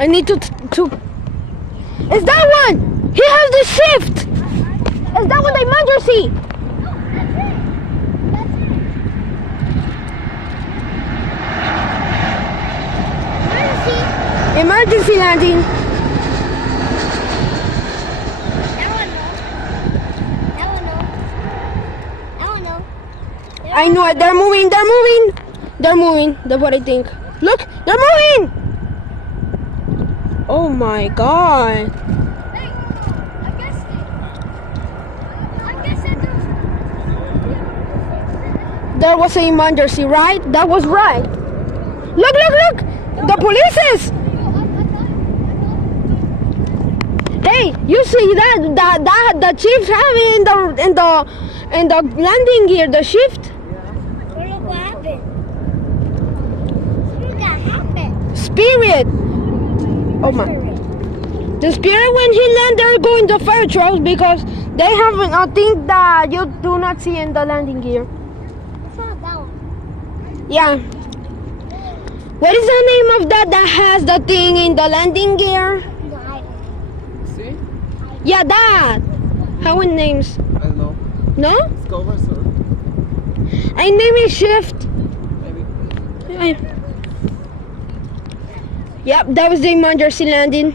I need to. Is that one? He has the shift. Is that one the emergency? Emergency landing. I know it. They're moving. They're moving. They're moving. That's what I think. Look, they're moving. Oh my God. Hey, I guessed it. I guessed it. There was an emergency, right? That was right. Look, look, look. The police is. Hey, you see that the chief's having in the landing gear, the shift? Well, look what happened. Look what happened. Spirit. Oh my. The Spirit, when he land, they're going to fire trucks because they have a thing that you do not see in the landing gear. It's not that one. Yeah. What is the name of that has the thing in the landing gear? No, I don't. See? Yeah, that. How it names? I don't know. No? It's cover, sir. I name it shift. Maybe. Yep, that was the emergency landing.